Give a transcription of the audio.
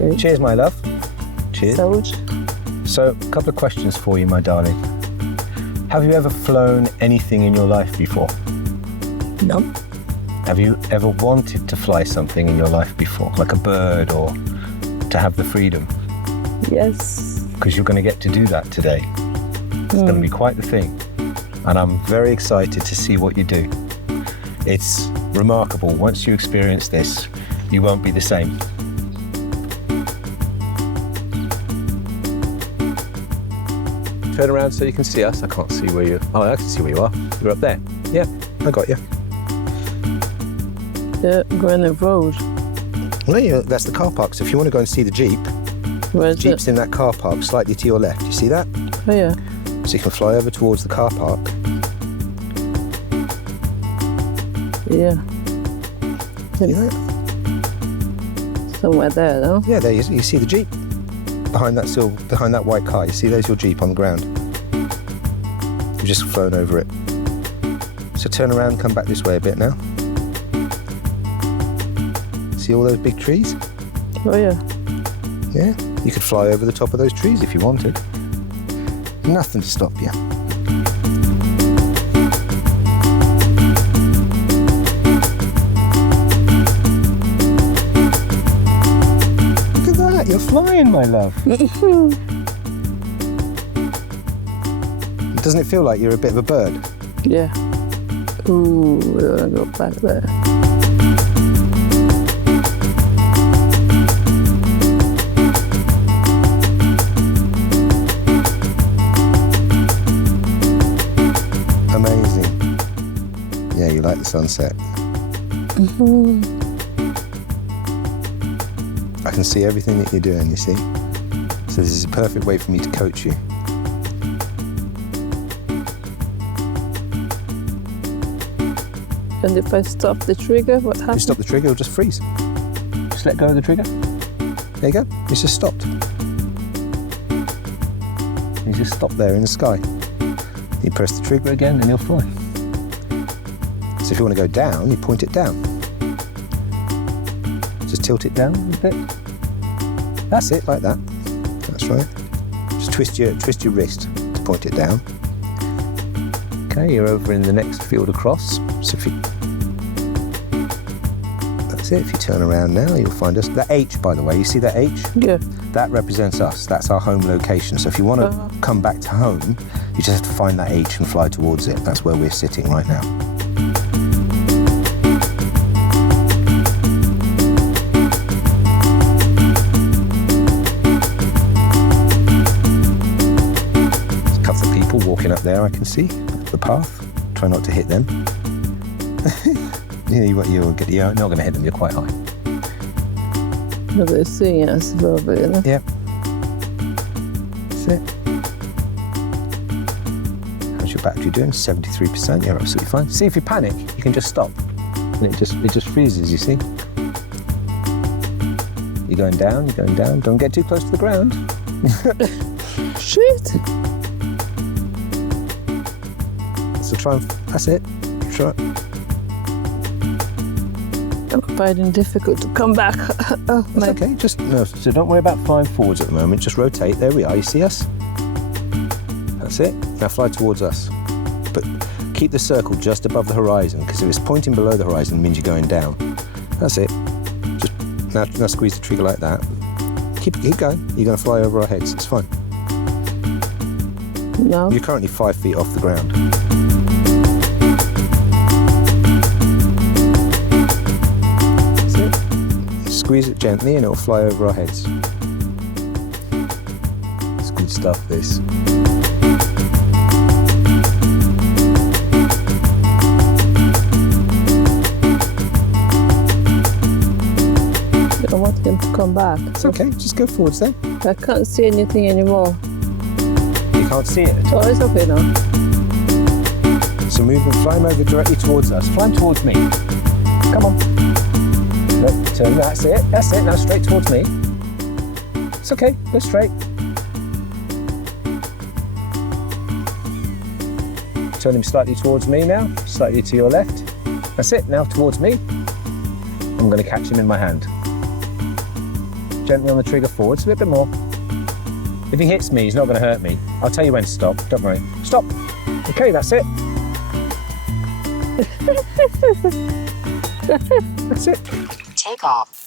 Okay. Cheers, my love. Cheers. Salute. So, a couple of questions for you, my darling. Have you ever flown anything in your life before? No. Have you ever wanted to fly something in your life before, like a bird or to have the freedom? Yes. Because you're going to get to do that today. It's going to be quite the thing. And I'm very excited to see what you do. It's remarkable. Once you experience this, you won't be the same. Turn around so you can see us. I can't see where you are. Oh, I can see where you are. You're up there. Yeah, I got you. The Grenade Road. Well, yeah, that's the car park. So if you want to go and see the Jeep, Where's the Jeep's in that car park, slightly to your left. You see that? Oh, yeah. So you can fly over towards the car park. Yeah. See that? Somewhere there, though. Yeah, there you see the Jeep. Behind that white car, you see there's your Jeep on the ground. You've just flown over it. So turn around and come back this way a bit now. See all those big trees? Oh, yeah. Yeah, you could fly over the top of those trees if you wanted. Nothing to stop you. Look at that, you're flying, my love. Doesn't it feel like you're a bit of a bird? Yeah. Ooh, we're gonna go back there. Amazing. Yeah, you like the sunset. I can see everything that you're doing, you see? So this is a perfect way for me to coach you. And if I stop the trigger, what If you happens? stop the trigger, it'll just freeze. Just let go of the trigger. There you go. It's just stopped. You just stop there in the sky. You press the trigger again and you'll fly. So if you want to go down, you point it down. Just tilt it down a bit. That's it, like that. That's right. Just twist your wrist to point it down. Okay, you're over in the next field across. So if you, that's it. If you turn around now, you'll find us. That H, by the way, you see that H? Yeah. That represents us. That's our home location. So if you want to come back to home, you just have to find that H and fly towards it. That's where we're sitting right now. There's a couple of people walking up there, I can see, the path. Try not to hit them. You're not going to hit them, you're quite high. No, they're seeing us a little bit, you know? Yeah. That's it. How's your battery doing? 73%. You're absolutely fine. See, if you panic, you can just stop. And it just freezes, you see? You're going down, you're going down. Don't get too close to the ground. Shit! So try and, that's it. Try. I'm finding it difficult to come back. Oh, That's okay, so don't worry about flying forwards at the moment, just rotate, there we are, you see us? That's it, now fly towards us. But keep the circle just above the horizon, because if it's pointing below the horizon, it means you're going down. That's it, just now squeeze the trigger like that. Keep going, you're going to fly over our heads, it's fine. No. You're currently 5 feet off the ground. Squeeze it gently and it'll fly over our heads. It's good stuff, this. I want him to come back. It's okay, just go forwards then. I can't see anything anymore. You can't see it at all. Oh, it's okay now. So move and fly him over directly towards us. Fly him towards me. Come on. Look, turn, that's it, now straight towards me. It's okay, go straight. Turn him slightly towards me now, slightly to your left. That's it, now towards me. I'm going to catch him in my hand. gently on the trigger forwards, a little bit more. If he hits me, he's not going to hurt me. I'll tell you when to stop, don't worry. Stop! Okay, that's it. That's it. Take off.